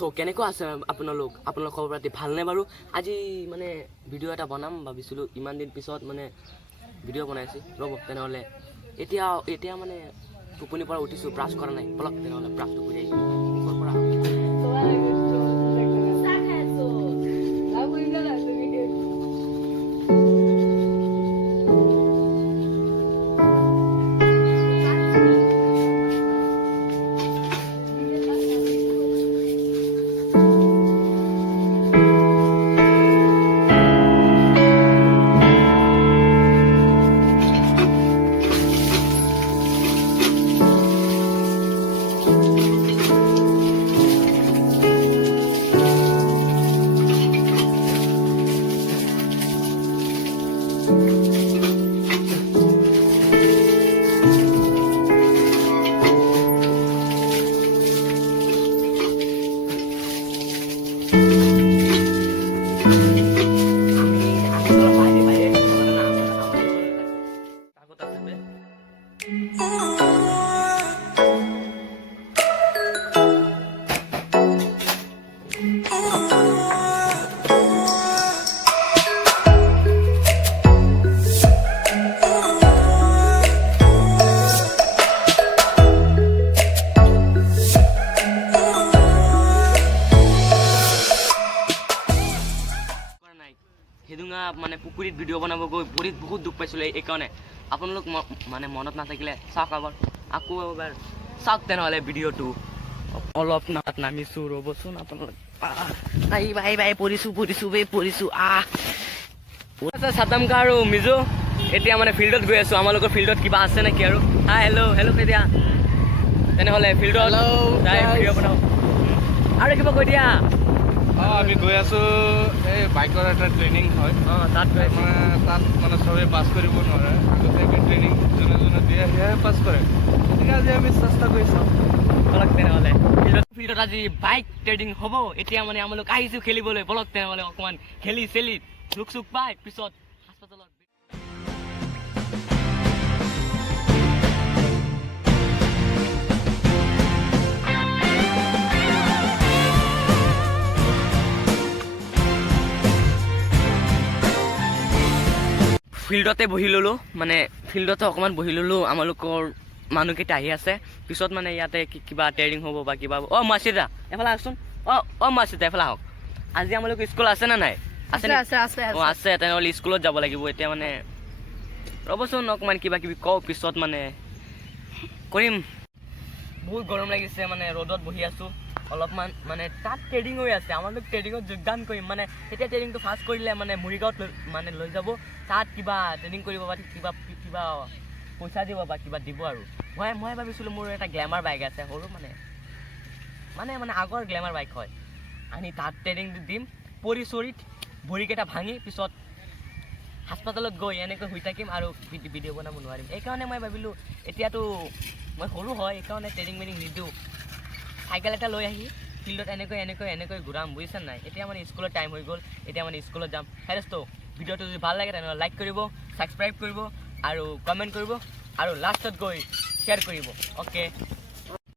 so কেনেকুৱা আছে আপোনালোক খবৰ পাতি ভালনে বাৰু আজি মানে ভিডিঅ' এটা বনাম ভাবিছিলোঁ ইমান দিন পিছত মানে ভিডিঅ' বনাইছে ৰ'ব তেনেহ'লে এতিয়া মানে টোপনিৰ পৰা উঠিছোঁ ব্ৰাছ কৰা নাই বলক তেনেহ'লে ব্ৰাছটো কৰি আহিছোঁ মুখৰ পৰা সেইদিনা মানে পুখুৰীত ভিডিঅ' বনাব গৈ ভৰিত বহুত দুখ পাইছিলোঁ এইকাৰণে আপোনালোক মানে মনত নাথাকিলে চাওক আকৌ এবাৰ চাওক তেনেহ'লে ভিডিঅ'টো অলপ নামিছোঁ ৰ'বচোন আপোনালোক বাই পৰিছোঁ চাতামকা আৰু মিজু এতিয়া মানে ফিল্ডত গৈ আছোঁ আমালোকৰ ফিল্ডত কিবা আছে নেকি আৰু হেল্ল' কৈ দিয়া তেনেহ'লে ফিল্ডত ভিডিঅ' বনাওঁ আৰু কিবা কৈ দিয়া আমি গৈ আছোঁ এই বাইকৰ এটা ট্ৰেইনিং হয় তাত মানে চবেই পাছ কৰিব নোৱাৰে আগতীয়াকৈ ট্ৰেইনিং যোনে দিয়ে সেয়াহে পাছ কৰে গতিকে আজি আমি চেষ্টা কৰি চাওঁ বলক তেনেহ'লে ফিল্ডত আজি বাইক ট্ৰেইনিং হ'ব এতিয়া মানে আমালোক আহিছোঁ খেলিবলৈ বলক তেনেহ'লে অকণমান খেলি চেলি দুখ চুখ পাই পিছত হাস্পাতালত ফিল্ডতে বহি ল'লোঁ মানে ফিল্ডতে অকণমান বহি ল'লোঁ আমালোকৰ মানুহকেইটা আহি আছে পিছত মানে ইয়াতে কিবা ট্ৰেইনিং হ'ব বা কিবা মাছিদা এফালে আহকচোন মাছিদা এফালে আহক আজি আমালোক স্কুল আছে নে নাই আছে তেনেহ'লে স্কুলত যাব লাগিব এতিয়া মানে ৰ'বচোন অকণমান কিবা কিবি কওঁ পিছত মানে কৰিম বহুত গৰম লাগিছে মানে ৰ'দত বহি আছোঁ অলপমান মানে তাত ট্ৰেইনিং হৈ আছে আমালোক ট্ৰেইনিঙত যোগদান কৰিম মানে এতিয়া ট্ৰেইনিংটো ফাৰ্ষ্ট কৰিলে মানে মৰিগাঁৱত মানে লৈ যাব তাত কিবা ট্ৰেইনিং কৰিব বা কিবা পইচা দিব বা কিবা দিব আৰু মই ভাবিছিলোঁ মোৰ এটা গ্লেমাৰ বাইক আছে সৰু মানে আগৰ গ্লেমাৰ বাইক হয় আনি তাত ট্ৰেইনিং দিম চৰিত ভৰিকেইটা ভাঙি পিছত হাস্পাতালত গৈ এনেকৈ শুই থাকিম আৰু ভিডিঅ' বনাব নোৱাৰিম এইকাৰণে মই ভাবিলোঁ এতিয়াতো মই সৰু হয় এইকাৰণে ট্ৰেইনিং নিদিওঁ চাইকেল এটা লৈ আহি ফিল্ডত এনেকৈ ঘূৰাম বুজিছে নাই এতিয়া মানে স্কুলৰ টাইম হৈ গ'ল এতিয়া মানে স্কুলত যাম হেৰেষ্ট ভিডিঅ'টো যদি ভাল লাগে তেনেহ'লে লাইক কৰিব ছাবস্ক্ৰাইব কৰিব আৰু কমেণ্ট কৰিব আৰু লাষ্টত গৈ শ্বেয়াৰ কৰিব অ'কে